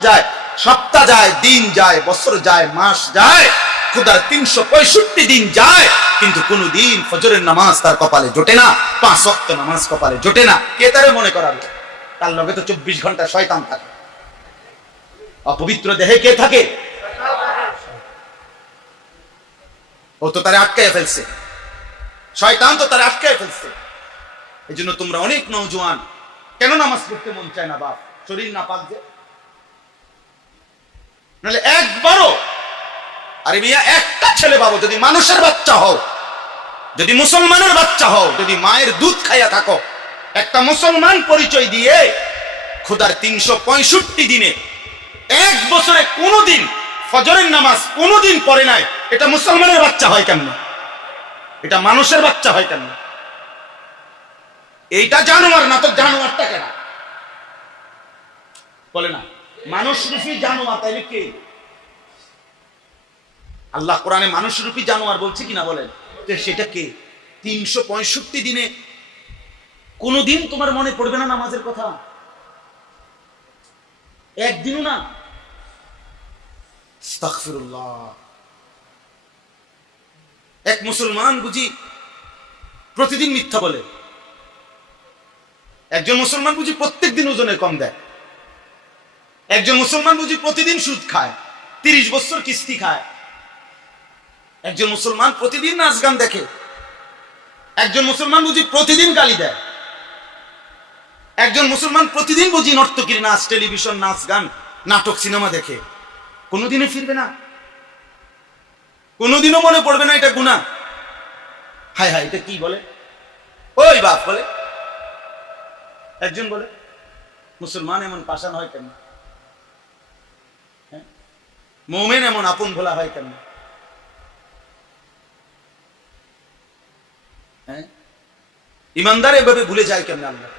যায়, সপ্তাহ যায়, দিন যায়, বছর যায়, মাস যায়, খোদার 365 দিন যায়, কিন্তু কোনদিন ফজরের নামাজ তার কপালে জোটে না, 5 ওয়াক্ত নামাজ কপালে জোটে না। কে তারে মনে করাবে? তার লগে তো 24 ঘন্টা শয়তান থাকে। অপবিত্র দেহে কে থাকে? ও তো তারে আটকায় ফেলছে, শয়তান তো তারে আটকায় ফেলছে। এই জন্য তোমরা অনেক নওজোয়ান কেন নামাজ পড়তে মন চায় না? বাপ, শরীর না পাক যে, নাহলে একবারও, আরে মিয়া একটা ছেলে পাবো, যদি মানুষের বাচ্চা হও, যদি মুসলমানের বাচ্চা হও, যদি মায়ের দুধ খাইয়া থাকো, একটা মুসলমান পরিচয় দিয়ে খোদার 365 দিনে এক বছরে কোনদিন ফজরের নামাজ কোনদিন পড়ে নাই, এটা মুসলমানের বাচ্চা হয় কেন? এটা মানুষের বাচ্চা হয় কেন? এইটা জানোয়ার না তো জানোয়ারটা কেন বলে না? মানুষ রূপী জানোয়ার, তাইলে কে? আল্লাহ কোরআনে মানুষ রূপী জানোয়ার বলছে কিনা বলেন? সেটা কে? 365 দিনে কোনদিন তোমার মনে পড়বে না নামাজের কথা? একদিনও না? আস্তাগফিরুল্লাহ। এক মুসলমান বুঝি প্রতিদিন মিথ্যা বলে, একজন মুসলমান বুঝি প্রত্যেক দিন ওজনে কম দেয়, একজন মুসলমান বুঝি প্রতিদিন সুদ খায়, 30 বছর কিস্তি খায়, একজন মুসলমান প্রতিদিন নাচ গান দেখে, একজন মুসলমান বুঝি প্রতিদিন গালি দেয়, একজন মুসলমান প্রতিদিন বুঝি নর্তকীর নাচ, টেলিভিশন নাচ গান, নাটক, সিনেমা দেখে। কোনোদিনও ফিরবে না, কোনোদিনও মনে পড়বে না এটা গুনাহ। হায় হায়, এটা কি বলে? ওই বাপ বলে, একজন বলে মুসলমান এমন পাষাণ হয় কেন? মুমিন এমন আপন ভোলা হয় কেন? ইমানদার এভাবে ভুলে যায় কেন আল্লাহ?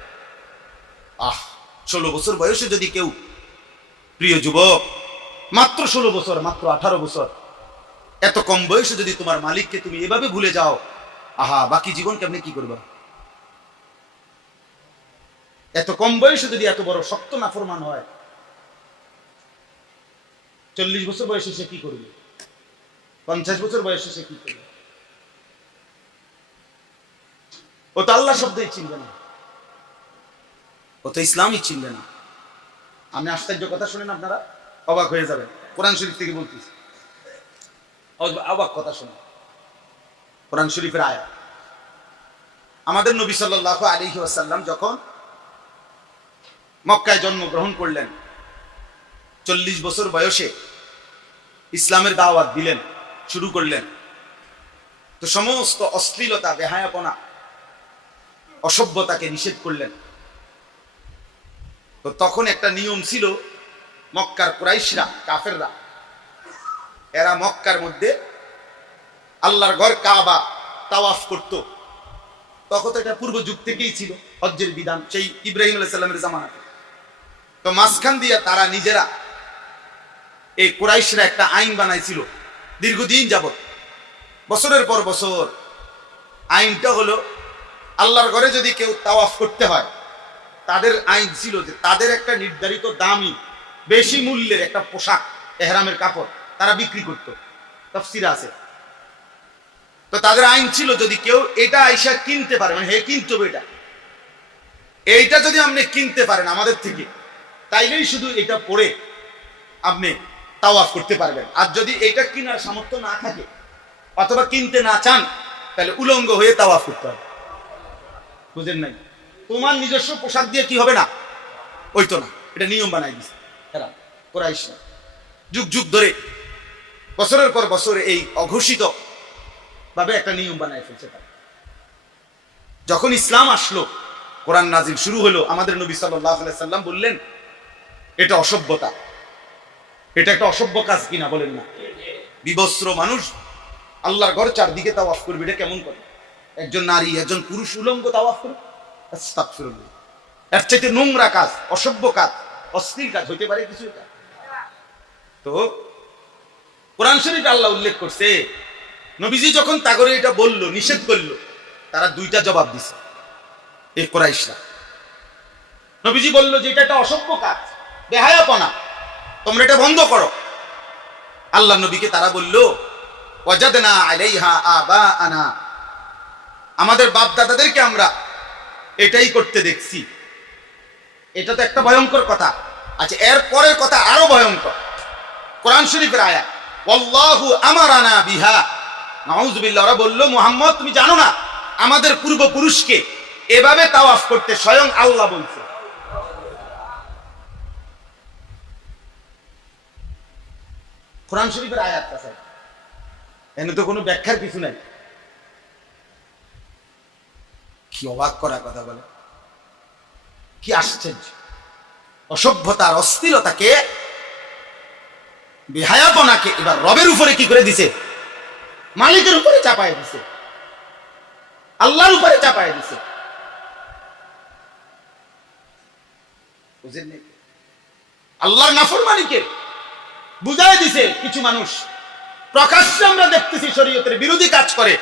16 বছর বয়সে যদি কেউ, প্রিয় যুবক, মাত্র 16 বছর, মাত্র 18 বছর, এত কম বয়সে যদি তোমার মালিককে তুমি এভাবে ভুলে যাও, বাকি জীবন কেমনে কি করবা? এত কম বয়সে যদি এত বড় শক্ত নাফরমান হয়, 40 বছর বয়সে সে কি করবে? 50 বছর বয়সে সে কি করবে? ও তো আল্লাহ শব্দই চিনবে না, ও তো ইসলামই চিনবে না। আমি আশ্চর্য কথা শুনেন, আপনারা অবাক হয়ে যাবেন। কোরআন শরীফ থেকে বলতেছি, অবাক কথা শুনে। কোরআন শরীফের আয়াত, আমাদের নবী সাল্লাল্লাহু আলাইহি ওয়াসাল্লাম যখন মক্কায় জন্মগ্রহণ করলেন, 40 বছর বয়সে ইসলামের দাওয়াত দিলেন, শুরু করলেন, তো সমস্ত অশ্লীলতা, বেহায়াপনা, অসভ্যতাকে নিষেধ করলেন। তো তখন একটা নিয়ম ছিল, মক্কার কুরাইশরা, কাফেররা, এরা মক্কার মধ্যে আল্লাহর ঘর কাবা তাওয়াফ করত। তখন তো এটা পূর্ব যুগ থেকেই ছিল, হজ্জের বিধান, সেই ইব্রাহিম আলাইহিস সালামের জামানাতে। তো মাঝখান দিয়ে তারা নিজেরা, এই কুরাইশরা একটা আইন বানাইছিল দীর্ঘদিন যাবত, বছরের পর বছর। আইনটা হলো, আল্লাহর ঘরে যদি কেউ তাওয়াফ করতে হয়, তাদের আইন ছিল যে তাদের একটা নির্ধারিত দামি, বেশি মূল্যের একটা পোশাক, এহরামের কাপড় তারা বিক্রি করত, তাফসীরে আছে। তো তাদের আইন ছিল, যদি কেউ এটা আইসা কিনতে পারে, মানে হে কিনতে হবে, এইটা যদি আপনি কিনতে পারেন আমাদের থেকে, তাইলেই শুধু এটা পরে আপনি তাওয়াফ করতে পারবেন। আর যদি এটা কেনার সামর্থ্য না থাকে অথবা কিনতে না চান, তাহলে উলঙ্গ হয়ে তাওয়াফ করতে হবে। বুঝেন নাই? তোমার নিজস্ব পোশাক দিয়ে কি হবে না? ওই তো না, এটা নিয়ম বানাই দিছে এরা, কুরাইশরা। যুগ যুগ ধরে, বছরের পর বছর এই অঘোষিত ভাবে একটা নিয়ম বানাই ফেলছে তারা। যখন ইসলাম আসলো, কোরআন নাজিল শুরু হলো, আমাদের নবী সাল্লাল্লাহু আলাইহি সাল্লাম বললেন, এটা অসভ্যতা, এটা একটা অসভ্য কাজ কিনা বলেন না? বিবস্ত্র মানুষ আল্লাহর ঘর চারদিকে তাওয়াফ করবে, এটা কেমন করে? একজন নারী, একজন পুরুষ উলঙ্গ তাওয়াফ করবে? আস্তাগফিরুল্লাহ। এর চাইতে নোংরা কাজ, অসভ্য কাজ, অশ্লীল কাজ হইতে পারে কিছু? এটা তো কোরআন শরীফে আল্লাহ উল্লেখ করছে, নবীজি যখন তাগরে এটা বলল, নিষেধ করলো, তারা দুইটা জবাব দিছে এই কুরাইশরা। নবীজি বলল যে এটা একটা অসভ্য কাজ, বেহায়াপনা, তোমরা এটা বন্ধ করো। আল্লাহ নবীকে তারা বলল, ওয়াজাদনা আলাইহা আবাআনা, আমাদের বাপ দাদাদেরকে আমরা এটাই করতে দেখছি। এটা তো একটা ভয়ঙ্কর কথা। আচ্ছা, এর পরের কথা আরো ভয়ঙ্কর। কোরআন শরীফের আয়াত, ওয়াল্লাহু আমারানা বিহা। নাউযুবিল্লাহ। ওরা বলল, মুহাম্মদ তুমি জানো না আমাদের পূর্বপুরুষকে এভাবে তাওয়াফ করতে স্বয়ং আল্লাহ বলছে। কোরআন শরীফের আয়াত আছে, এনে তো কোনো ব্যাখ্যার কিছু নাই। কি অবাক করা কথা বলে, কি আশ্চর্য! অসভ্যতার অস্থিরতাকে, বেহায়াপনাকে এবার রবের উপরে কি করে দিছে? মালিকের উপরে চাপায় দিছে, আল্লাহর উপরে চাপায় দিছে। বুঝেন? আল্লাহর নাফরমানিকে বুঝায় দিছে কিছু মানুষ। প্রকাশ্যে আমরা দেখতেছি শরীয়তের বিরোধী কাজ করে।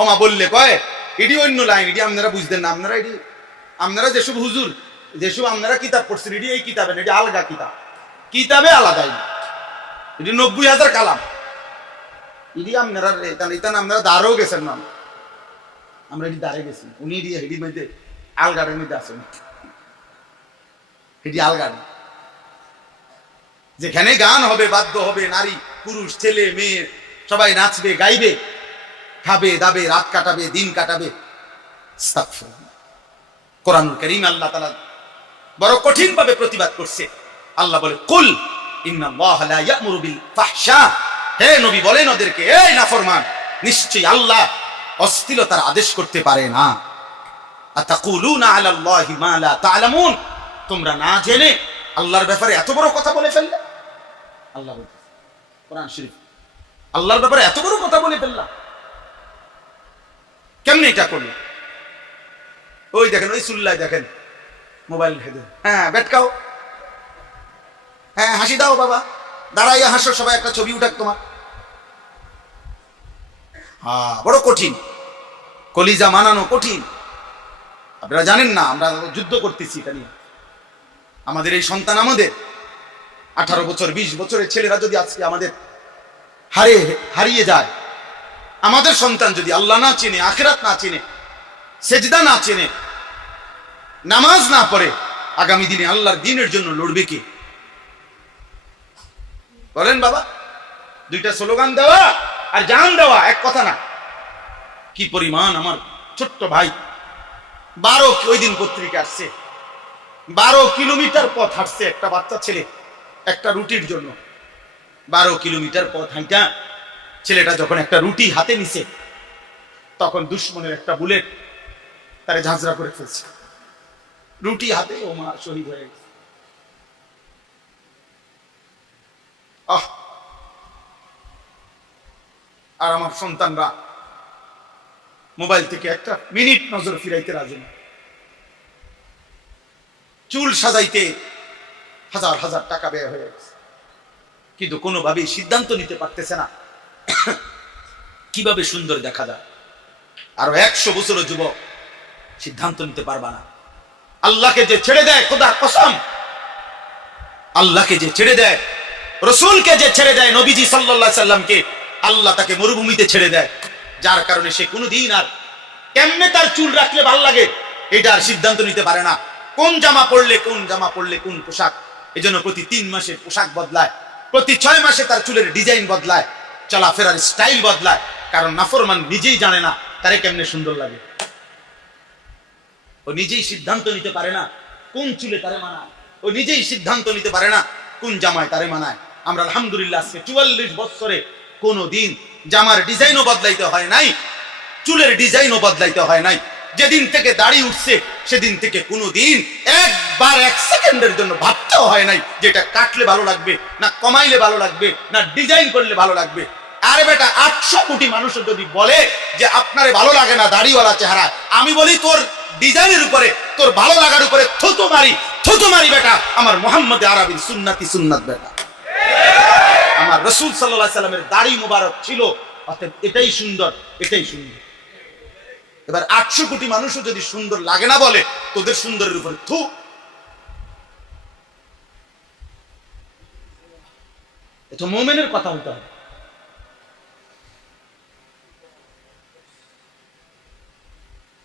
ওমা বললে কয় এটি অন্য লাইন, এটি আপনারা বুঝতেন না। আপনারা যেসব হুজুর, যেসব আপনারা কিতাব পড়ছেন, এটি এই কিতাবে না, এটি আলগা কিতাব, কিতাবে আলাদাই, এটি 90,000 কালাম। এটি আপনারা আপনারা দাঁড়ও গেছেন না, আমরা এটি দাঁড়ে গেছি। উনি হেডির মধ্যে আলগাড়ের মধ্যে আছেন, এটি আলগাড়ি। যেখানে গান হবে, বাদ্য হবে, নারী পুরুষ ছেলে মেয়ে সবাই নাচবে, গাইবে, খাবে দাবে, রাত কাটাবে, দিন কাটাবে। কোরআনুল কারীম আল্লাহ তাআলা বড় কঠিন ভাবে প্রতিবাদ করছে। আল্লাহ বলে, কুল ইন্নাল্লাহা লা ইয়া'মুরু বিল ফাহশা। হে নবী বলেন ওদেরকে, এই নাফরমান, নিশ্চয়ই আল্লাহ অশ্লীলতার আদেশ করতে পারে না। আতাকুলুনা আলাল্লাহি মা লা তা'লামুন, তোমরা না জেনে আল্লাহর ব্যাপারে এত বড় কথা বলে ফেললে। আল্লাহ বলছে কোরআন শরীফ, আল্লাহর ব্যাপারে এত বড় কথা বলে ফেললাম। কেমনে এটা করলো? ওই দেখেন, ওই সুল্লাই দেখেন, মোবাইল হেদে, হ্যাঁ বেটকাও, হ্যাঁ হাসি দাও বাবা, দাঁড়াইয়া হাসো, সবাই একটা ছবি উঠাক তোমার। হ্যাঁ, বড় কঠিন, কলিজা মানানো কঠিন। আপনারা জানেন না, আমরা যুদ্ধ করতেছি এটা নিয়ে। আমাদের এই সন্তান, আমাদের 18 বছর 20 বছরের ছেলেরা যদি আজকে আমাদের হারিয়ে যায়, আমাদের সন্তান যদি আল্লাহ না চেনে, আখিরাত না চেনে, সেজদা না চেনে, নামাজ না পড়ে, আগামী দিনে আল্লাহর দ্বীনের জন্য লড়বে কে? বলেন বাবা। দুইটা স্লোগান দেওয়া আর জান দেওয়া এক কথা না। কি পরিমাণ আমার ছোট্ট ভাই 12, ওই দিন পত্রিকা আসছে, 12 কিলোমিটার পথ হাঁটছে একটা বাচ্চা ছেলে একটা রুটির জন্য। 12 কিলোমিটার পথ হাঁটা ছেলেটা যখন একটা রুটি হাতে নিছে, তখন দুশ্মনের একটা বুলেট তারে ঝাঁঝরা করে ফেলছে। রুটি হাতে ও মা শহীদ হয়ে গেছে। আর আমার সন্তানরা মোবাইল থেকে একটা মিনিট নজর ফিরাইতে রাজি না। চুল সাজাইতে হাজার হাজার টাকা ব্যয় হয়ে গেছে, কিন্তু কোনোভাবেই সিদ্ধান্ত নিতে পারতেছে না কিভাবে সুন্দর দেখা যায়। আরো 100 বছর যুবক সিদ্ধান্ত নিতে পারবা না। আল্লাহকে যে ছেড়ে দেয়, খোদার কসম, আল্লাহকে যে ছেড়ে দেয়, রসুলকে যে ছেড়ে দেয়, নবীজি সাল্লাল্লাহু আলাইহি সাল্লামকে, আল্লাহ তাকে মরুভূমিতে ছেড়ে দেয়। যার কারণে সে কোনোদিন আর কেমনে তার চুল রাখলে ভাল লাগে এটা আর সিদ্ধান্ত নিতে পারে না। কোন জামা পরলে কোন পোশাক, এজন্য প্রতি 3 মাসে পোশাক বদলায়, প্রতি 6 মাসে তার চুলের ডিজাইন বদলায়, চলাফেরার স্টাইল বদলায়। কারণ নাফরমান নিজেই জানে না তারে কেমনে সুন্দর লাগে। ও নিজেই সিদ্ধান্ত নিতে পারে না কোন চুলে তারে মানায়, ও নিজেই সিদ্ধান্ত নিতে পারে না কোন জামায় তারে মানায়। আমরা আলহামদুলিল্লাহ আজকে 44 বছরে কোনো দিন জামার ডিজাইনও বদলাইতে হয় নাই, চুলের ডিজাইনও বদলাইতে হয় নাই। যেদিন থেকে দাড়ি উঠছে সেদিন থেকে কোনোদিন একবার 1 সেকেন্ডের জন্য ভাবতেও হয় নাই যে এটা কাটলে ভালো লাগবে, না কমাইলে ভালো লাগবে, না ডিজাইন করলে ভালো লাগবে। আরে বেটা, 800 কোটি মানুষ যদি বলে যে আপনারে ভালো লাগে না দাড়িওয়ালা চেহারা, আমি বলি তোর ডিজাইনের উপরে, তোর ভালো লাগার উপরে থুতু মারি বেটা। আমার মুহাম্মদ আরবির সুন্নতি সুন্নাত বেটা, আমার রাসূল সাল্লাল্লাহু আলাইহি সাল্লামের দাড়ি মুবারক ছিল, অতএব এটাই সুন্দর, এটাই সুন্দর। এবার 800 কোটি মানুষও যদি সুন্দর লাগে না বলে, তোদের সুন্দরের উপরে থু। এটা মুমিনের কথা হইতে হবে।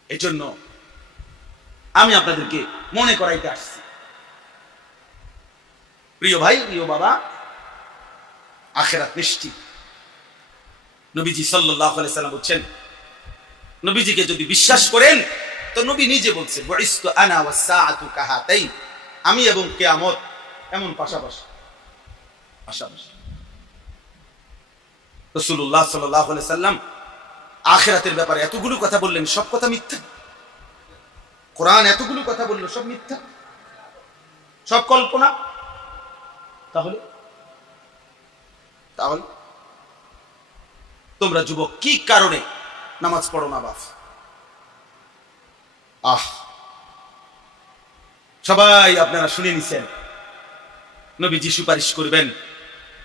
এই জন্য আমি আপনাদেরকে মনে করাইতে আসছি, প্রিয় ভাই, প্রিয় বাবা, আখিরাত নিশ্চিত। নবীজি সাল্লাল্লাহু আলাইহি সাল্লাম বলেন, নবীজিকে যদি বিশ্বাস করেন তো নবী নিজে বলছেন, বুইস্তু আনা ওয়াস সাআতু কাহাতাইন, আমি এবং কিয়ামত এমন পাশাপাশি পাশাপাশি। রাসূলুল্লাহ সাল্লাল্লাহু আলাইহি সাল্লাম আখিরাতের ব্যাপারে এতগুলো কথা বললেন, সব কথা মিথ্যা। কোরআন এতগুলো কথা বলল, সব মিথ্যা, সব কল্পনা। তাহলে তাহলে তোমরা যুবক কি কারণে নামাজ পড়ো না বাপ? সবাই আপনারা শুনে নিছেন, নবীজি সুপারিশ করবেন,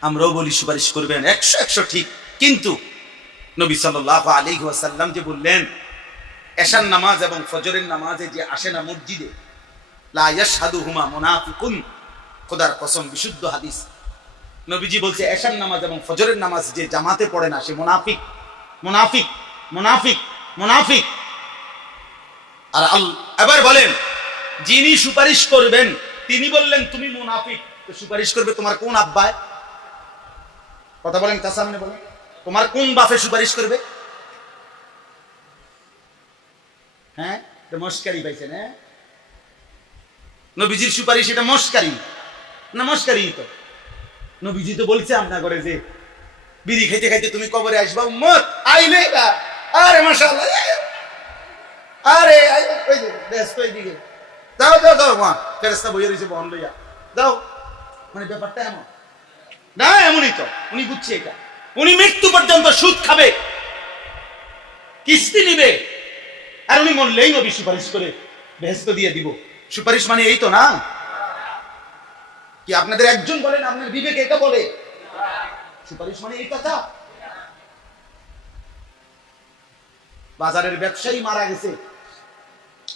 আমরাও বলি সুপারিশ করবেন, 100 ঠিক। কিন্তু নবী সাল্লাল্লাহু আলাইহি ওয়াসাল্লাম যে বললেন, এশার নামাজ এবং ফজরের নামাজে যে আসে না মসজিদে, লা ইয়াশহাদুহুমা মুনাফিকুন, খোদার কসম, বিশুদ্ধ হাদিস। নবীজি বলছে, এশার নামাজ এবং ফজরের নামাজ যে জামাতে পড়ে না, সে মুনাফিক, মুনাফিক, মুনাফিক, মুনাফিক। আর এবার বলেন, যিনি সুপারিশ করবেন তিনি বললেন তুমি মুনাফিক, তো সুপারিশ করবে তোমার কোন আব্বায়? কথা বলেন, তার সামনে বলেন, তোমার কোন বাপে সুপারিশ করবে? হ্যাঁ, এটা মস্কারি পাইছেন? হ্যাঁ, নবীজির সুপারিশ এটা মস্কারি না? মস্কারি তো। নবীজি তো বলছে আপনার করে যে বিড়ি খাইতে খাইতে তুমি কবরে আসবা, উম্মত আইলে আরে মাশাআল্লাহ, আরে ওই যে ব্যস্ত এইদিকে যাও যাও যাও, মা ফেরেশতা বইয়ে রয়েছে বহন লইয়া যাও। মানে ব্যাপারটা এমন না, এমনই তো। উনি বুঝছে এটা, উনি মৃত্যু পর্যন্ত সুদ খাবে, কিস্তি নিবে, আর উনি মরলেই নবী সুপারিশ করে বেহেশত দিয়ে দিব। সুপারিশ মানে এই তো না? কি আপনাদের একজন বলেন, আপনার বিবেক এটা বলে সুপারিশ মানে এই কথা? বাজারের ব্যবসায়ী মারা গেছে,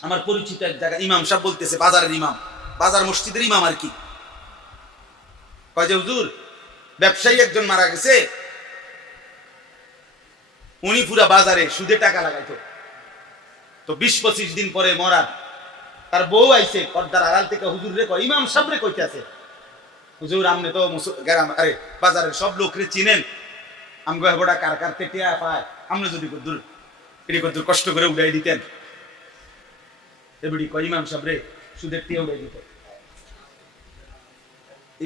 আমার পরিচিত এক জায়গায় ইমাম সাহেব বলতেছে, বাজারের ইমাম, বাজার মসজিদের ইমাম আর কি, কয় যে হুজুর ব্যবসায়ী একজন মারা গেছে, উনি পুরা বাজারে সুদে টাকা লাগাইতো, তো 20-25 দিন পরে মরার, তার বউ আইছে পর্দার আড়াল থেকে হুজুর রে কয়, ইমাম সাহেব রে কইতেছে, হুজুর আপনি তো আরে বাজারের সব লোক রে চিনেন, আমগো হেবড়া কার কার টিয়া পায়, আপনি যদি কদ্দুর এটি কদ্দুর কষ্ট করে উড়াই দিতেন। এবড়ি কয়, ইমাম সাহেব রে সুদের টিয়া উড়াই দিত।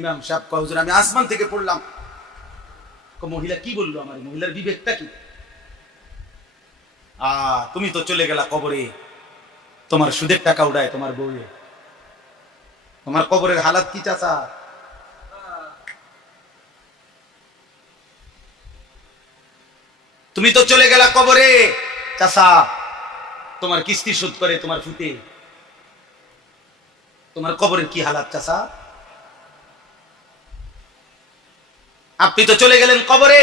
ইমাম সাহেব কয়, হুজুর আমি আসমান থেকে পড়লাম। মহিলা কি বললো, আমার মহিলার বিবেকটা কি? তুমি তো চলে গেলা কবরে, তোমার সুদের টাকা উড়ায় তোমার বউয়ে, তোমার কবরের হালাত কি চাচা? তুমি তো চলে গেলা কবরে চাচা, তোমার কিস্তি শোধ করে তোমার ফুটে, তোমার কবরের কি হালাত চাচা? আপনি তো চলে গেলেন কবরে,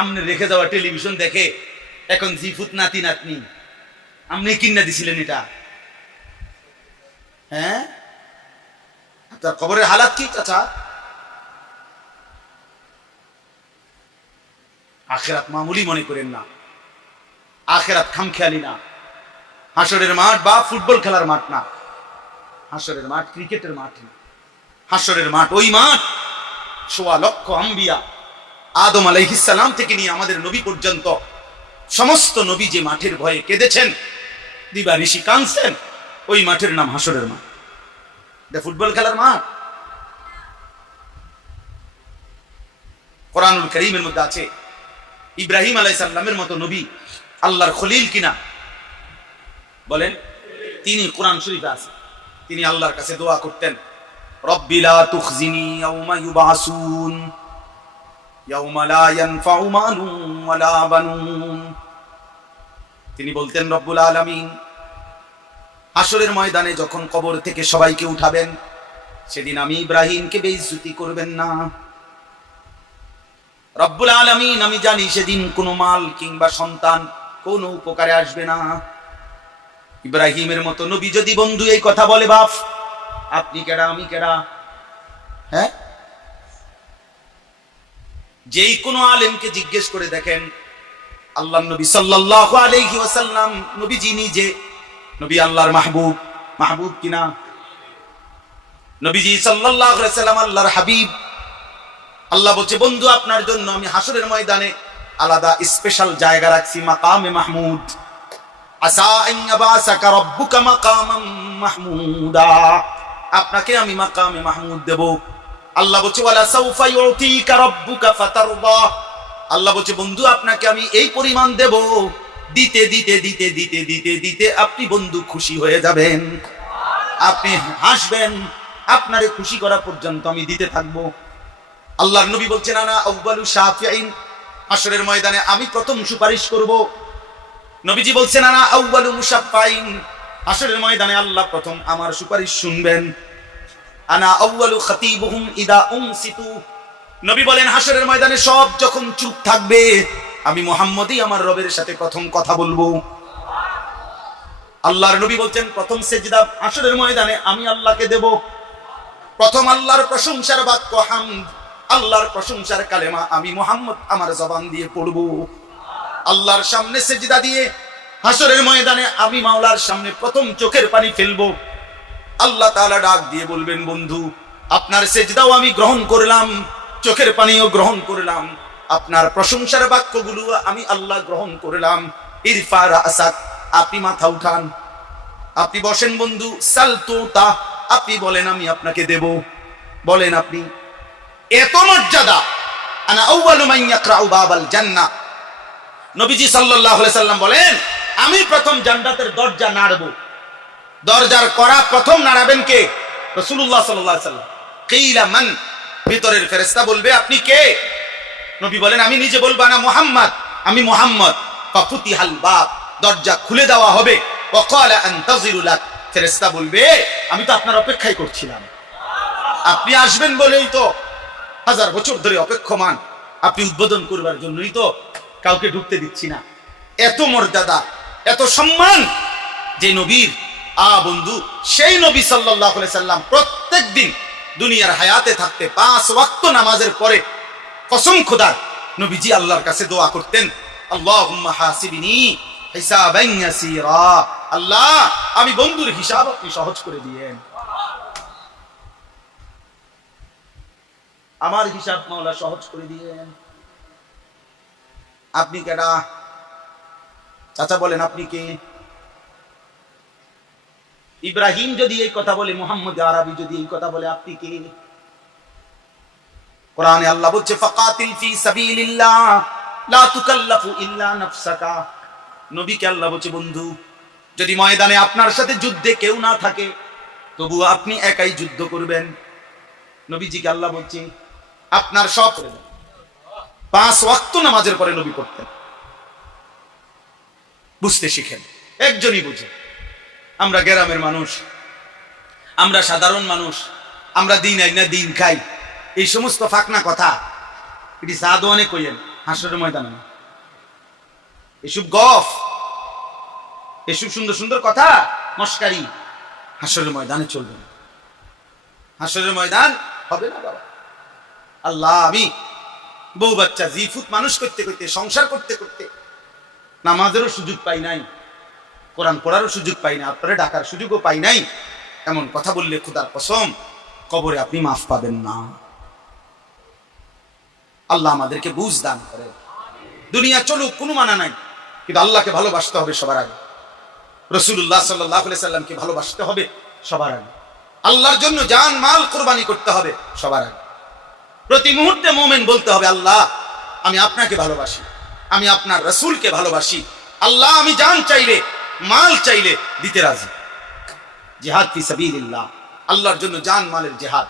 আপনি রেখে যাওয়া টেলিভিশন দেখে এখন জিফুত নাতি নাতনি আপনি কিনা দিছিলেন এটা, হ্যাঁ? আপনার কবরের হালাত কি চাচা? আখিরাত মামুলি মনে করেন না, আখিরাত খামখেয়ালি না। হাসরের মাঠ বা ফুটবল খেলার মাঠ না, হাসরের মাঠ ক্রিকেটের মাঠ না, হাসরের মাঠ ওই মাঠ 1.25 লক্ষ আম্বিয়া, আদম আলাইহিস সালাম থেকে নিয়ে আমাদের নবী পর্যন্ত সমস্ত নবী যে মাঠের ভয়ে কেঁদেছেন, দিবানিশি কাঁদছেন, ওই মাঠের নাম হাসরের মাঠ। ফুটবল খেলার মাঠ। কোরআনুল কারীমের মধ্যে আছে, ইব্রাহিম আলাইহিস সালামের মতো নবী আল্লাহর খলিল কিনা? বলেন। তিনি কোরআন শরীফে আছে, তিনি আল্লাহর কাছে দোয়া করতেন, রব্বি লা তুখজিনি ইয়াওমা ইউবাসুন ইয়াওমা লা ইয়ানফাউ মালুন ওয়ালা বানুন। তিনি বলতেন, রব্বুল আলামিন, হাসরের ময়দানে যখন কবর থেকে সবাইকে উঠাবেন, সেদিন আমি ইব্রাহিমকে বেইজ্জতি করবেন না। রব্বুল আলামিন, আমি জানি সেদিন কোনো মাল কিংবা সন্তান কোনো উপকারে আসবে না। ইব্রাহিমের মতো নবী যদি বন্ধু এই কথা বলে, বাপ আপনি কেডা আমি কেডা? হ্যাঁ, যেই কোনো আলেমকে জিজ্ঞেস করে দেখেন, আল্লাহর নবী সাল্লাল্লাহু আলাইহি ওয়াসাল্লাম নবীজি নিজে, নবী আল্লাহর মাহবুব, মাহবুব কিনা? নবীজি সাল্লাল্লাহু আলাইহি ওয়াসাল্লাম আল্লাহর হাবিব। আল্লাহ বলছে, বন্ধু আপনার জন্য আমি হাসরের ময়দানে আলাদা স্পেশাল জায়গা রাখছি, মাকামে মাহমুদ। আসা আন ইয়াবাসাকা রাব্বুকা মাকামান মাহমুদা, আপনাকে আমি মাকামে মাহমুদ দেব। আল্লাহ বলছে, ওয়ালা সাউফা ইউতিকা রাব্বুকা ফাতারদা, আল্লাহ বলছে বন্ধু আপনাকে আমি এই পরিমাণ দেব, দিতে দিতে দিতে দিতে দিতে দিতে আপনি বন্ধু খুশি হয়ে যাবেন, আপনি হাসবেন, আপনারে খুশি করা পর্যন্ত আমি দিতে থাকবো। আল্লাহর নবী বলছেন, আনা আউয়ালু শাফিঈন, হাসরের ময়দানে আমি প্রথম সুপারিশ করব। নবীজি বলছেন, আনা আউয়ালু মুশাফফাইন, হাসরের ময়দানে আল্লাহ প্রথম আমার সুপারিশ শুনবেন। আনা আউয়ালু খাতিবুহুম ইদা উনসিতু, নবী বলেন হাসরের ময়দানে সব যখন চুপ থাকবে, আমি মুহাম্মদই আমার রবের সাথে প্রথম কথা বলবো। আল্লাহর নবী বলছেন, প্রথম সিজদা হাসরের ময়দানে আমি আল্লাহকে দেব। প্রথম আল্লাহর প্রশংসার বাক্য হামদ, আল্লাহর প্রশংসার কালেমা আমি মুহাম্মদ আমার জবান দিয়ে পড়ব। আল্লাহর সামনে সিজদা দিয়ে হাসরের ময়দানে আমি মাওলার সামনে প্রথম চোখের পানি ফেলবো। আল্লাহ তাআলা ডাক দিয়ে বলবেন, বন্ধু আপনার সিজদাও আমি গ্রহণ করলাম, চোখের পানিও গ্রহণ করলাম, আপনার প্রশংসার বাক্যগুলো আমি আল্লাহ গ্রহণ করলাম। ইরফা রাসাক, আপনি মাথা উঠান, আপনি বসেন বন্ধু। সালতুতা, আপনি বলেন আমি আপনাকে দেব, বলেন আপনি। এত মর্যাদা। আনা আউয়ালু মান ইয়াকরাউ বাবাল জান্নাহ, নবীজি সাল্লাল্লাহু আলাইহি সাল্লাম বলেন আমি প্রথম জান্নাতের দরজা নাড়ব। দরজার কড়া প্রথম নাড়াবেন কে? রাসূলুল্লাহ সাল্লাল্লাহু আলাইহি সাল্লাম। কিলা মান, ভিতরের ফেরেশতা বলবে আপনি কে? নবী বলেন আমি নিজে বলবো, আনা মুহাম্মদ, আমি মুহাম্মদ। ফাফুতিহাল বাব, দরজা খুলে দেওয়া হবে। ওয়া ক্বালা আনতাযিরু লাক, ফেরেশতা বলবে আমি তো আপনার অপেক্ষাই করছিলাম, আপনি আসবেন বলেই তো হাজার বছর ধরে অপেক্ষমান, আপনি উদ্বোধন করবার জন্যই তো কাউকে ঢুকতে দিচ্ছি না। এত মর্যাদা, এত সম্মান যে নবীর। বন্ধু সেই নবী সাল্লাল্লাহু আলাইহি সাল্লাম প্রত্যেক দিন দুনিয়ার হায়াতে থাকতে 5 ওয়াক্ত নামাজের পরে কসম খোদার নবীজি আল্লাহর কাছে দোয়া করতেন, আল্লাহুম্মা হাসিবনি হিসাবান ইয়াসীরা, আল্লাহ আমি বন্ধুর হিসাব আপনি সহজ করে দিয়েন, আমার হিসাব মাওলা সহজ করে দিয়েন। আপনি কেডা? চাচা বলেন আপনি কে? ইব্রাহিম যদি এই কথা বলে, মুহাম্মদ আরবি যদি এই কথা বলে, আপনি কে? কোরআনে আল্লাহ বলছে ফাকাতিল ফি সাবিলিল্লাহ লা তুকাল্লাফু ইল্লা নাফসাকা, নবীকে আল্লাহ বলছে বন্ধু যদি ময়দানে আপনার সাথে যুদ্ধে কেউ না থাকে তবু আপনি একাই যুদ্ধ করবেন। নবীজিকে আল্লাহ বলছে আপনার সব 5 ওয়াক্ত নামাজের পরে নবী পড়তেন। বুঝতে শিখেন, একজনই বুঝে। আমরা গ্রামের মানুষ, আমরা সাধারণ মানুষ, আমরা দিন আই না দিন খাই, এই সমস্ত ফাকনা কথা এটি সাদওয়ানে কইেন, হাসরের ময়দানে না। এসব গফ, এসব সুন্দর সুন্দর কথা মস্কারি হাসরের ময়দানে চলবে না, হাসরের ময়দান হবে না বাবা। আল্লাহ, আমি বউ বাচ্চা জিফুত মানুষ করতে করতে, সংসার করতে করতে নামাজেরও সুযোগ পাই নাই, কোরআন পড়ারও সুযোগ পাই না, আপনারা ডাকার সুযোগও পাই নাই, এমন কথা বললে খোদার কসম কবরে আপনি মাফ পাবেন না। আল্লাহ আমাদেরকে বুঝ দান করে। দুনিয়া চলুক কোনো মানা নাই, কিন্তু আল্লাহকে ভালোবাসতে হবে সবার আগে, রাসূলুল্লাহ সাল্লাল্লাহু আলাইহি সাল্লামকে ভালোবাসতে হবে সবার আগে, আল্লাহর জন্য জান মাল কুরবানি করতে হবে সবার আগে। প্রতি মুহূর্তে মুমিন বলতে হবে আল্লাহ আমি আপনাকে ভালোবাসি, আমি আপনার রাসূলকে ভালোবাসি, আল্লাহ আমি জান চাইলে মাল চাইলে দিতে রাজি। জিহাদ ফি সাবিলিল্লাহ, আল্লাহর জন্য জান মালের জিহাদ।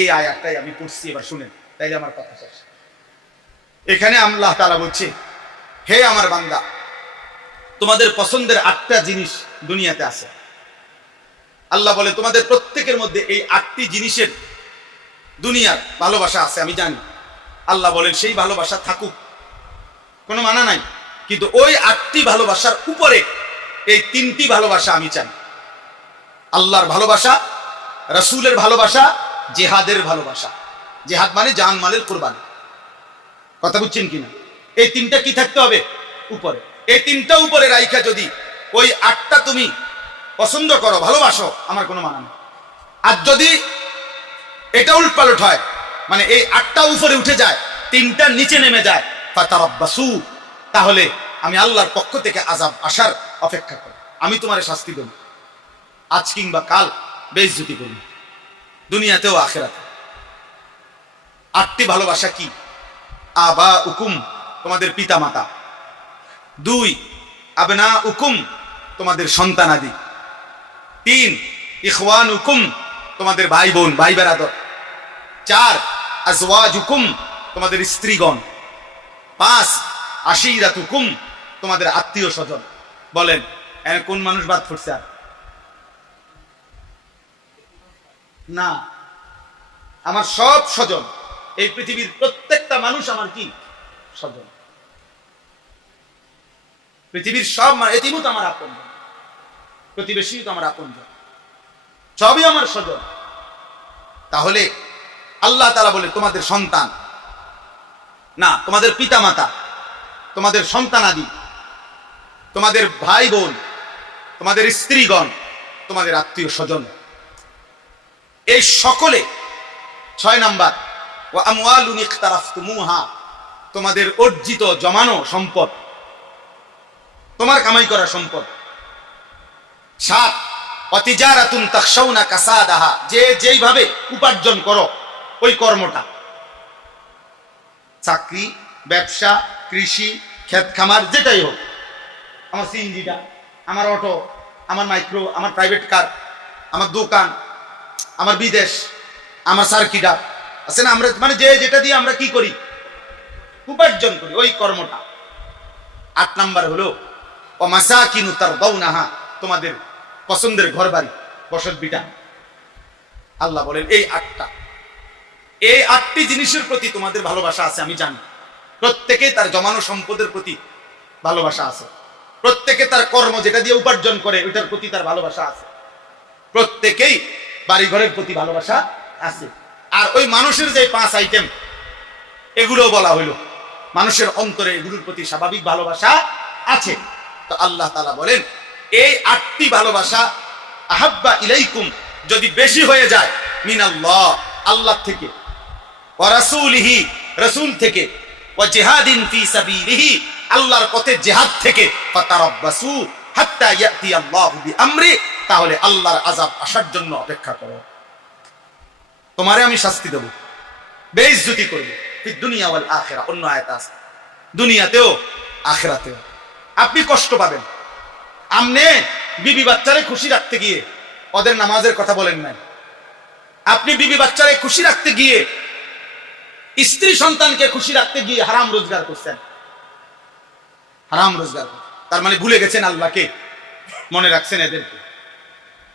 এই আয়াতটাই আমি পড়ছি, এবার শুনেন তাইলে আমার কথা শেষ। এখানে আল্লাহ তাআলা বলছে হে আমার বান্দা, তোমাদের পছন্দের 8টা জিনিস দুনিয়াতে আছে। আল্লাহ বলে তোমাদের প্রত্যেকের মধ্যে এই 8টি জিনিসের দুনিয়ার ভালোবাসা আছে আমি জানি। আল্লাহ বলেন সেই ভালোবাসা থাকুক, কোনো মানা নাই, কিন্তু ওই 8টি ভালোবাসার উপরে এই 3টি ভালোবাসা আমি চাই। আল্লাহর ভালোবাসা, রাসূলের ভালোবাসা, জিহাদের ভালোবাসা। জিহাদ মানে জান মালের কুরবানি। কথা বুঝছেন কিনা? এই তিনটা কি থাকতে হবে? উপরে। এই তিনটা উপরে রাইখা যদি ওই 8টা তুমি পছন্দ করো, ভালোবাসো, আমার কোনো মানা নেই। আর যদি এটা উল্টপালট হয়, মানে এই 8টা উপরে উঠে যায়, 3টা নিচে নেমে যায়, ফাতারাব্বাসু, তাহলে আমি আল্লাহর পক্ষ থেকে আযাব আসার অপেক্ষা করি। আমি তোমারে শাস্তি দেব, আজ কিংবা কাল বেইজ্জতি করব, দুনিয়াতেও আখিরাতে। 8টি ভালোবাসা কি? আবা উকুম, তোমাদের পিতা মাতা। 2 আবনা উকুম, তোমাদের সন্তানাদি। 3 ইখওয়ান উকুম, তোমাদের ভাই বোন, ভাই বেরাদর। 4 আজওয়াজ উকুম, তোমাদের স্ত্রীগণ। 5 আশিরাত উকুম, তোমাদের আত্মীয় স্বজন। বলেন কোন মানুষ বাদ পড়ছে? আর না, আমার সব স্বজন, এই পৃথিবীর প্রত্যেকটা মানুষ আমার কি স্বজন। পৃথিবীর সব এতিমও তো আমার আপনজন, প্রতিবেশীও তো আমার আপনজন, সবই আমার স্বজন। তাহলে আল্লাহ তাআলা বলে তোমাদের সন্তান না, তোমাদের পিতা মাতা, তোমাদের সন্তানাদি, তোমাদের ভাই বোন, তোমাদের স্ত্রীগণ, তোমাদের আত্মীয় স্বজন, এই সকলে। 6 নাম্বার ওয়া আমওয়ালুন ইখতারাফতুমুহা, তোমাদের অর্জিত জমানো সম্পদ, তোমার কামাই করা সম্পদ। 7 ওয়া তিজারাতুন তাখশাউনা কাসাদাহা, যে যেইভাবে উপার্জন করো ওই কর্মটা, চাকরি, ব্যবসা, কৃষি, ক্ষেত খামার, যেটাই হোক, আমার সিএনজিটা, আমার অটো, আমার মাইক্রো, আমার প্রাইভেট কার, আমার দোকান, আমার বিদেশ, আমার সার্কিটা আছে না, আমরা মানে যে যেটা দিয়ে আমরা কি করি, উপার্জন করি, ওই কর্মটা। 8 নাম্বার হলো ও মাসাকিনু তারদাউনাহা, তোমাদের পছন্দের ঘর বাড়ি, বসত বিটা। আল্লাহ বলেন এই 8টা, এই 8টি জিনিসের প্রতি তোমাদের ভালোবাসা আছে, আমি জানি। প্রত্যেকে তার জমানো সম্পদের প্রতি ভালোবাসা আছে, প্রত্যেকে তার কর্ম যেটা দিয়ে উপার্জন করে ওইটার প্রতি তার ভালোবাসা আছে, প্রত্যেকেই বাড়ি ঘরের প্রতি ভালোবাসা আছে। আর ওই মানুষের যে 5 আইটেম, এগুলো বলা হইল, মানুষের অন্তরে এগুলোর প্রতি স্বাভাবিক ভালোবাসা আছে। তো আল্লাহ তাআলা বলেন এই 8টি ভালোবাসা আহাব্বা ইলাইকুম, যদি বেশি হয়ে যায়, মিনাল্লাহ, আল্লাহ থেকে, ওয়া রাসূলিহি, রাসূল থেকে, ওয়া জিহাদিন ফি সাবিলিহি, আল্লাহর পথে জিহাদ থেকে, ফাতারাব্বাসু হাত্তা ইয়াতি আল্লাহু বিআমরি, তাহলে আল্লাহর আযাব আসার জন্য অপেক্ষা করো। তোমারে আমি শাস্তি দেব, বেইজ্জতি করব, ফি দুনিয়া ওয়াল আখিরা, অন্য আয়াত আছে, দুনিয়াতেও আখিরাতেও আপনি কষ্ট পাবেন। আমনে বিবি বাচ্চারে খুশি রাখতে গিয়ে ওদের নামাজের কথা বলেন নাই, আপনি বিবি বাচ্চারে খুশি রাখতে গিয়ে, স্ত্রী সন্তানকে খুশি রাখতে গিয়ে হারাম রোজগার করছেন, হারাম রোজগার। তার মানে ভুলে গেছেন আল্লাহকে, মনে রাখছেন এদেরকে,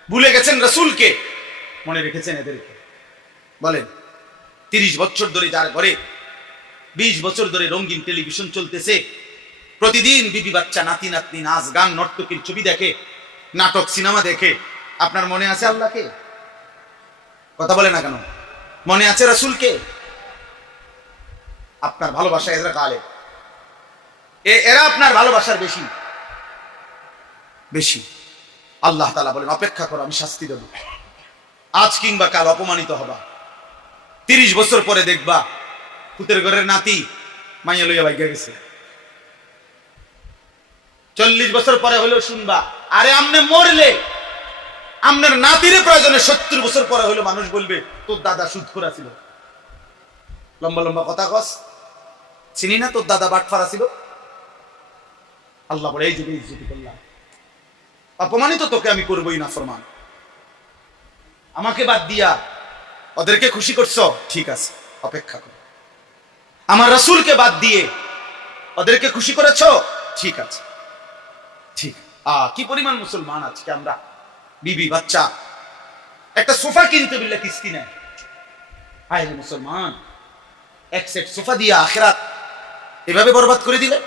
ভুলে গেছেন রাসূলকে, মনে রেখেছেন এদেরকে। বলেন 30 বছর ধরে যার ঘরে 20 বছর ধরে রঙিন টেলিভিশন চলতেছে, প্রতিদিন বিবি বাচ্চা, নাতি নাতনি, নাচ গান, নর্তকীর ছবি দেখে, নাটক সিনেমা দেখে, আপনার মনে আছে আল্লাহকে? কথা বলে না কেন? মনে আছে রাসূলকে? আপনার ভালোবাসা এরা গালে, এরা আপনার ভালোবাসার বেশি বেশি। আল্লাহ তাআলা বলেন অপেক্ষা করো, আমি শাস্তি দেব, আজ কিংবা কাল অপমানিত হবা। 30 বছর পরে দেখবা পুতের ঘরের নাতি মাইয়া লইয়া বাইগা গেছে। 40 বছর পরে হলেও শুনবা, আরে আমনে মরলে আমনের নাতিরে প্রয়োজনে 70 বছর পরে হলো মানুষ বলবে তোর দাদা সুদখোর ছিল। লম্বা লম্বা কথা কস, চিনি না তোর দাদা বাটফারা ছিল। আল্লাহ বলে এই যে বেইজ্জতি করলাম, অপমানিত তোকে আমি করবই না ফরমান। আমাকে বাদ দিয়া ওদেরকে খুশি করছো, ঠিক আছে, অপেক্ষা করো। আমার রাসূলকে বাদ দিয়ে ওদেরকে খুশি করেছো, ঠিক আছে, ঠিক। কি পরিমাণ মুসলমান আজকে আমরা বিবি বাচ্চা, একটা সোফা কিনতে বললে কিস্তি নেয়। হায় মুসলমান, এক সেট সোফা দিয়ে আখিরাত এভাবে বরবাদ করে দিলে,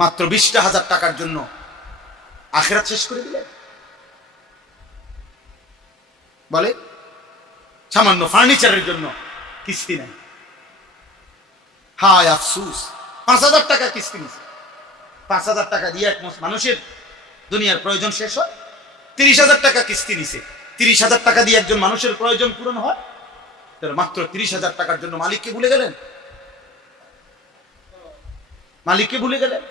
মাত্র 20,000 টাকার জন্য আখিরাত শেষ করে দিলে। বলে সামান্য ফার্নিচারের জন্য কিস্তি নেয়। হায় আফসুস, 5,000 টাকা কিস্তি নিছে। 5,000 টাকা দিয়ে এক মানুষের দুনিয়ার প্রয়োজন শেষ হয়? 30,000 টাকা কিস্তি নিছে, 30,000 টাকা দিয়ে একজন মানুষের প্রয়োজন পূরণ হয়? মাত্র 30,000 টাকার জন্য মালিককে ভুলে গেলেন, মালিককে ভুলে গেলেন।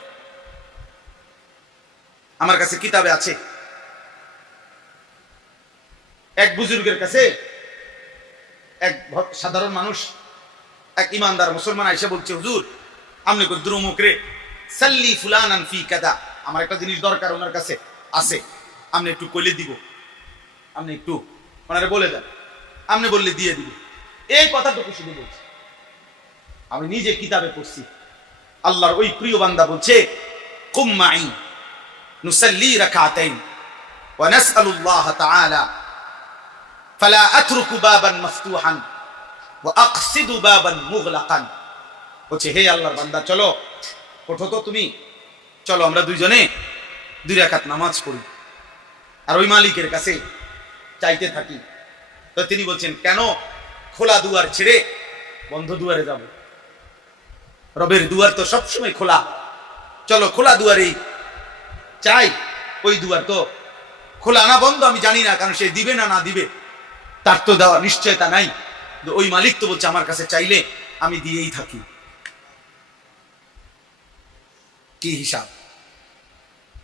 আমার কাছে কিতাবে আছে, এক বুজুর্গের কাছে এক সাধারণ মানুষ, এক ইমানদার মুসলমান আইসা বলছে, হুজুর আপনি দ্রুমুক রে সাল্লি ফুলানান ফি কাদা, আমার একটা জিনিস দরকার ওনার কাছে আছে, আপনি একটু কইলে দিব, আপনি একটু ওনারে বলে দেন, আপনি বললে দিয়ে দিব। এই কথাটুকু শুধু বলছি। আমি নিজে কিতাবে পড়ছি, আল্লাহর ওই প্রিয় বান্দা বলছে, কুম মাই নুসাল্লি রাকাতাইন ওয়া নাসআলুল্লাহ তাআলা ফালা আতরুকু বাবান মাফতুহান ওয়া আকসিদু বাবান মুগলাকান। বলছে, হে আল্লাহর বান্দা, চলো ওঠো তো তুমি, চলো আমরা দুইজনে 2 রাকাত নামাজ পড়ি আর ওই মালিকের কাছে চাইতে থাকি। তো তিনি বলছেন, কেন খোলা দুয়ার ছেড়ে বন্ধ দুয়ারে যাব? রবের দুয়ার তো সবসময় খোলা, চলো খোলা দুয়ারেই চাই। ওই দুয়ার তো খোলা না বন্ধ আমি জানি না, কারণ সে দিবে না দিবে তার তো দেওয়া নিশ্চয়তা নাই। ওই মালিক তো বলছে আমার কাছে চাইলে আমি দিয়েই থাকি। কি হিসাব,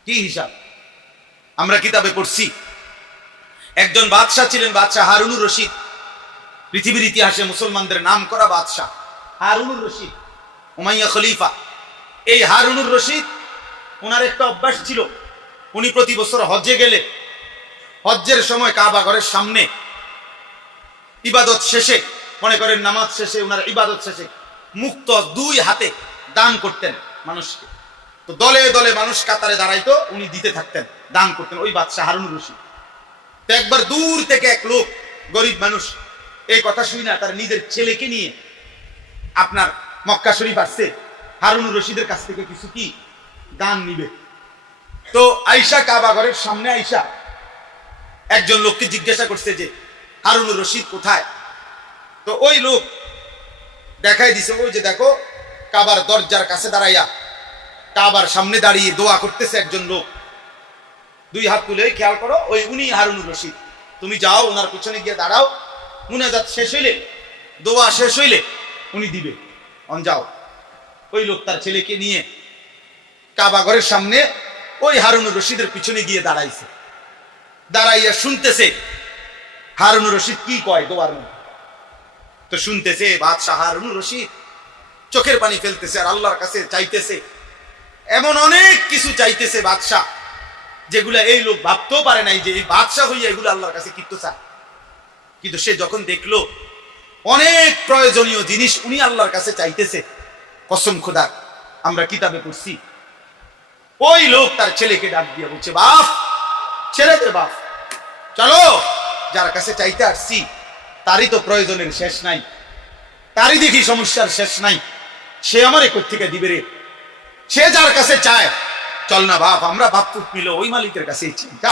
কি হিসাব! আমরা কিতাবে পড়ছি, একজন বাদশাহ ছিলেন, বাদশাহ হারুনুর রশিদ। পৃথিবীর ইতিহাসে মুসলমানদের নাম করা বাদশাহ হারুনুর রশিদ, উমাইয়া খলিফা। এই হারুনুর রশিদ, ওনার একটা অভ্যাস ছিল, উনি প্রতি বছর হজ্জে গেলে হজ্জের সময় কাবা ঘরের সামনে ইবাদত শেষে, মনে করেন নামাজ শেষে, ওনার ইবাদত শেষে মুক্ত 2 হাতে দান করতেন মানুষকে। তো দলে দলে মানুষ কাতারে দাঁড়াইতো, উনি দিতে থাকতেন, দান করতেন, ওই বাদশাহ হারুনুর রশিদ। তো একবার দূর থেকে এক লোক, গরিব মানুষ, এই কথা শুই না তার নিজের ছেলেকে নিয়ে আপনার মক্কা শরীফ আসছে, হারুনুর রশিদের কাছ থেকে কিছু কি দান নিবে। তো আইসা কাবা ঘরের সামনে আইসা একজন লোককে জিজ্ঞাসা করছে যে হারুনুর রশিদ কোথায়? তো ওই লোক দেখাই দিছে, ওই যে দেখো কাবার দরজার কাছে দাঁড়াইয়া, কাবার সামনে দাঁড়িয়ে দোয়া করতেছে একজন লোক, 2 হাত তুলে, খেয়াল করো, ওই উনি হারুনুর রশিদ। তুমি যাও ওনার পিছনে গিয়ে দাঁড়াও, মুনাজাত শেষ হইলে, দোয়া শেষ হইলে উনি দিবে, অন যাও। ওই লোক তার ছেলেকে নিয়ে কাবা ঘরের সামনে ওই হারুনুর রশিদের পিছনে গিয়ে দাঁড়াইছে, দাঁড়াইয়া শুনতেছে হারুনুর রশিদ কি কয় দোয়ার মধ্যে। তো শুনতেছে বাদশাহ হারুনুর রশিদ চোখের পানি ফেলতেছে আর আল্লাহর কাছে চাইতেছে, এমন অনেক কিছু চাইতেছে বাদশাহ, যেগুলা এই লোক ভাবতেও পারে নাই যে এই বাদশাহ হইয়া এগুলো আল্লাহর কাছে কিন্তু চায়। কিন্তু সে যখন দেখলো অনেক প্রয়োজনীয় জিনিস উনি আল্লাহর কাছে চাইতেছে, কসম খোদার, আমরা কিতাবে পড়ছি, ওই লোক তার ছেলেকে ডাক দিয়ে বলছে, বাপ, ছেলেদের বাপ, চলো, যার কাছে চাইতে আসছি তারই তো প্রয়োজনের শেষ নাই, তারই দেখি সমস্যার শেষ নাই, সে আমারে কোত্থেকে দিবে রে? সে যার কাছে চায়, চল না বাপ, আমরা বাপ্পু মিলে ওই মালিকের কাছে যা।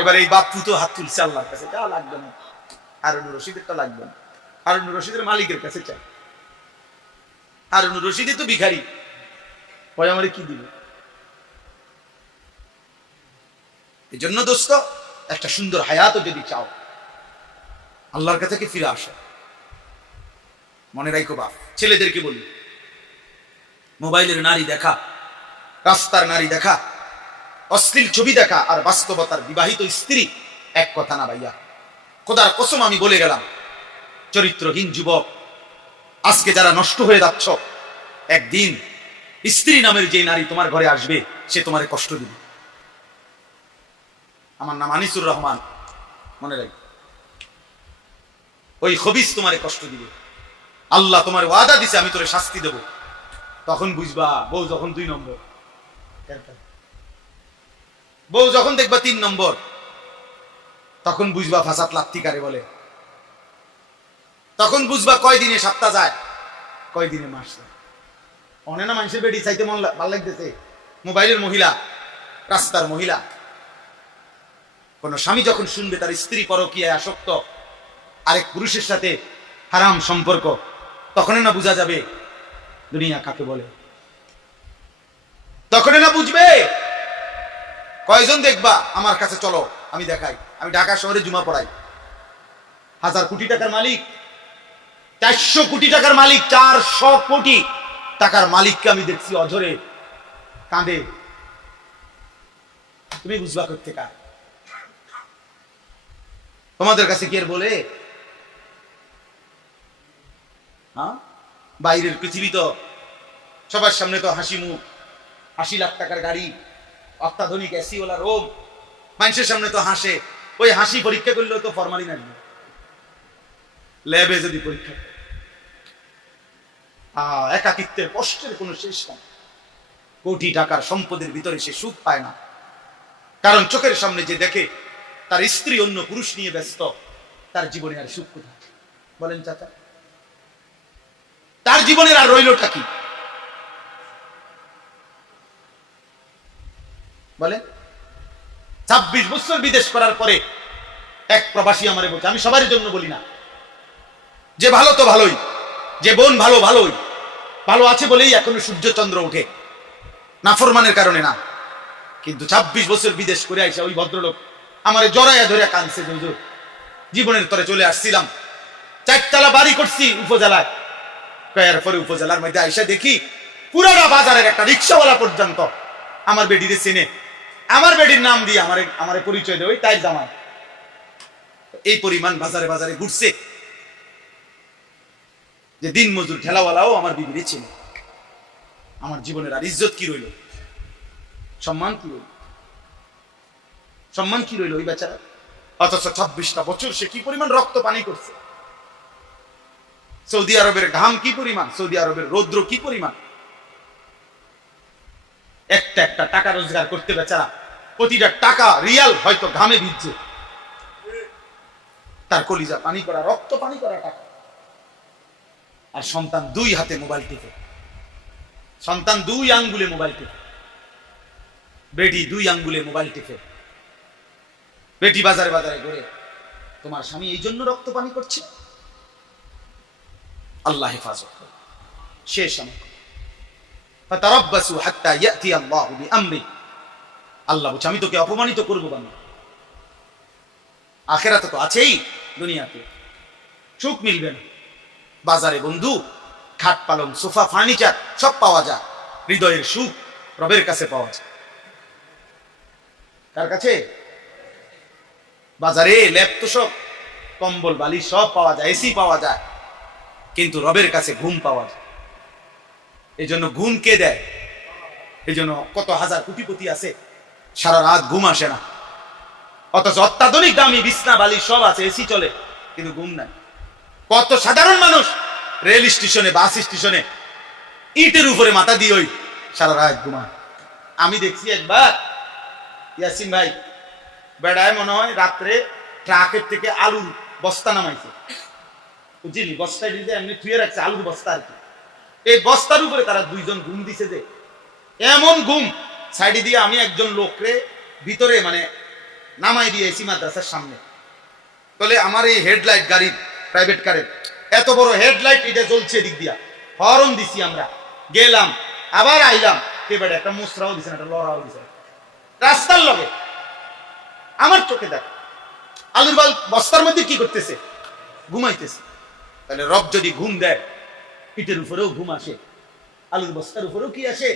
এবার এই বাপ্পু তো হাত তুলছে আল্লাহর কাছে, যা লাগবে না, হারুনুর রশিদেরটা লাগবে না, হারুনুর রশিদের মালিকের কাছে চায়। হারুনুর রশিদই তো ভিখারি, ওই আমারে কি দিবে? এই জন্য দোস্ত, একটা সুন্দর হায়াতও যদি চাও, আল্লাহর কাছে ফিরে আসো। মনে রাখো বাপ, ছেলেদেরকে বলি, মোবাইলের নারী দেখা, রাস্তার নারী দেখা, অশ্লীল ছবি দেখা আর বাস্তবতার বিবাহিত স্ত্রী এক কথা না ভাইয়া। খোদার কসম আমি বলে গেলাম, চরিত্রহীন যুবক আজকে যারা নষ্ট হয়ে যাচ্ছ, একদিন স্ত্রী নামের যে নারী তোমার ঘরে আসবে, সে তোমারে কষ্ট দিবে। আমার নাম আনিসুর রহমান, মনে রাখ, ওই খবিস তোমারে কষ্ট দিবে। আল্লাহ তোমার ওয়াদা দিছে আমি তোরে শাস্তি দেব। তখন বুঝবা, বউ যখন 2 নম্বর, বউ যখন দেখবা 3 নম্বর, তখন বুঝবা ফাসাদ লাত্তি কারে বলে। তখন বুঝবা কয়দিনে সপ্তাহ যায়, কয়দিনে মাস যায়। অনে না মানুষের বেডি চাইতে মন ভাল লাগতেছে, মোবাইলের মহিলা, রাস্তার মহিলা। কোন স্বামী যখন শুনবে তার স্ত্রী পরকীয়ায় আসক্ত, আরেক পুরুষের সাথে হারাম সম্পর্ক, তখন না বোঝা যাবে দুনিয়া কাকে বলে। তখন না বুঝবে। কয়জন দেখবা আমার কাছে চলো, আমি দেখাই। আমি ঢাকা শহরে জুমা পড়াই। 1000 কোটি টাকার মালিক, 400 কোটি টাকার মালিক, 400 কোটি টাকার মালিককে আমি দেখছি অঝরে কাঁদে। তুমি বুঝবা করতে কার? তোমাদের কাছে কি আর বলে? হ্যাঁ, বাইরের পৃথিবী তো সবার সামনে তো হাসি মুখ, 80 লাখ টাকার গাড়ি, অত্যাধুনিক এসি ওলা রোম, মানুষের সামনে তো হাসে। ওই হাসি পরীক্ষা করলেও তো ফরমালিন আসবে। ল্যাবে যদি পরীক্ষা করে, একাকিত্বের কষ্টের কোনো শেষ নাই। কোটি টাকার সম্পদের ভিতরে সে সুখ পায় না, কারণ চোখের সামনে যে দেখে তার স্ত্রী অন্য পুরুষ নিয়ে ব্যস্ত, তার জীবনে আর সুখ কোথায়? বলেন চাচা, তার জীবনের আর রইলটা কি? বলে 26 বছর বিদেশ করার পরে এক প্রবাসী আমারে বলছে, আমি সবার জন্য বলি না, যে ভালো তো ভালোই, যে বোন ভালো ভালোই, ভালো আছে বলেই এখনো সূর্য চন্দ্র ওঠে, নাফরমানের কারণে না। কিন্তু 26 বছর বিদেশ করে আইসা ওই ভদ্রলোক আমারে জড়াইয়া ধরে কাঁদছে, হুজুর জীবনের তরে চলে আসছিলাম, 4 তলা বাড়ি করছি উপজেলায়। কয়ার পরে উপজেলার মধ্যে আইসা দেখি পুরাটা বাজারের একটা রিক্সাওয়ালা পর্যন্ত আমার বেডিরে চেনে, আমার বেডির নাম দিয়ে আমারে পরিচয় দেয়, ওই তাই জামাই। এই পরিমাণ বাজারে বাজারে ঘুরছে যে দিন মজুর ঠেলাওয়ালাও আমার বিবিরে চেনে। আমার জীবনের আর ইজ্জত কি রইল? সম্মান কি রইল? সম্মান কি রইল ওই বেচারা? অথচ 26টা বছর সে কি পরিমাণ রক্ত পানি করছে। সৌদি আরবের ঘাম কি পরিমাণ, সৌদি আরবের রৌদ্র কি পরিমাণ। একটা একটা টাকা রোজগার করতে বেচারা প্রতিটা টাকা রিয়াল হয়তো ঘামে ভিজছে, তার কলিজা পানি করা, রক্ত পানি করা টাকা। আর সন্তান 2 হাতে মোবাইল টিপে, সন্তান 2 আঙ্গুলে মোবাইল টিপে, বেটি 2 আঙ্গুলে মোবাইল টিপে, বেটি বাজারে বাজারে ঘুরে। তোমার স্বামী এই জন্য রক্ত পানি করছে? আল্লাহ হেফাজত করে। শেষ আমার ফাতারাব্বাসু হাত্তা ইয়াতি আল্লাহু বিআমরি। আল্লাহ বলছে আমি তোকে অপমানিত করব বান্দা। আখিরাতে তো আছেই, দুনিয়াতে সুখ মিলবে না। বাজারে বন্ধু, খাট পালং, সোফা, ফার্নিচার সব পাওয়া যায়, হৃদয়ের সুখ রবের কাছে পাওয়া যায়। কার কাছে? বাজারে ল্যাপটপ, কম্বল, বালিশ সব পাওয়া যায়, এসি পাওয়া যায়, কিন্তু রবের কাছে ঘুম পাওয়া যায়। এই জন্য ঘুম কে দেয়? এই জন্য কত হাজার কোটিপতি আছে, সারা রাত ঘুম আসে না, অথচ অত্যাধুনিক দামি বিছনা বালিশ সব আছে, এসি চলে, কিন্তু ঘুম নাই। কত সাধারণ মানুষ রেল স্টেশনে, বাস স্টেশনে ইটের উপরে মাথা দিয়ে ওই সারা রাত ঘুমায়। আমি দেখছি একবার ইয়াসিন ভাই বেড়ায়, মনে হয় রাত্রে ট্রাকের থেকে আলুর বস্তা নামাইছে, বুঝলি, বস্তায় দিতে এমনি থুয়ে রাখছে আলুর বস্তা আর কি। এই বস্তার উপরে তারা 2 জন ঘুম দিছে, যে এমন ঘুম। সাইডে দিয়ে আমি একজন লোকরে ভিতরে মানে নামাই দিয়েছি মাদ্রাসার সামনে। তাহলে আমার এই হেডলাইট গাড়ির, প্রাইভেট কারের এত বড় হেডলাইট, এটা জ্বলছে এদিক দিয়া, হরন দিছি, আমরা গেলাম আবার আইলাম, এবারে একটা মুসরাও দিছে, একটা লড়াও দিছে রাস্তার লগে। আমার চোখে দেখ আলুর বস্তার মধ্যে কি করতেছে? ঘুমাইতেছে। তাহলে রব যদি ঘুম দেয়, পিঠের উপরেও ঘুম আসে, আলুর বস্তার উপরেও কি আসে?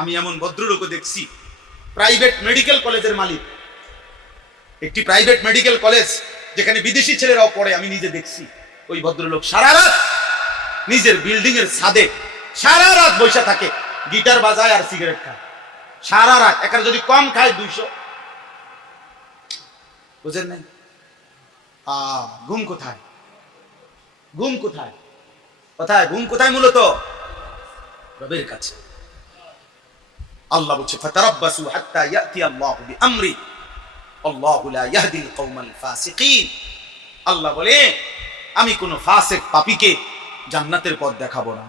আমি এমন ভদ্রলোকও দেখছি, প্রাইভেট মেডিকেল কলেজের মালিক, একটি প্রাইভেট মেডিকেল কলেজ যেখানে বিদেশি ছেলেরাও পড়ে, আমি নিজে দেখছি। ওই ভদ্রলোক সারা রাত নিজের বিল্ডিং এর ছাদে সারা রাত বসে থাকে, গিটার বাজায় আর সিগারেট খায় সারা রাত। এখানে যদি কম খায় 200। বুঝেন নাই? ঘুম কোথায়? ঘুম কোথায়? কোথায় ঘুম? কোথায়? মূলত রবের কাছে। আল্লাহ বলছে ফাতারাব্বাসু হাত্তা ইয়াতি আল্লাহু বিআমরি আল্লাহু লা ইয়াহদিল কওমাল ফাসিকিন। আল্লাহ বলে আমি কোন ফাসিক পাপীকে জান্নাতের পথ দেখাবো না।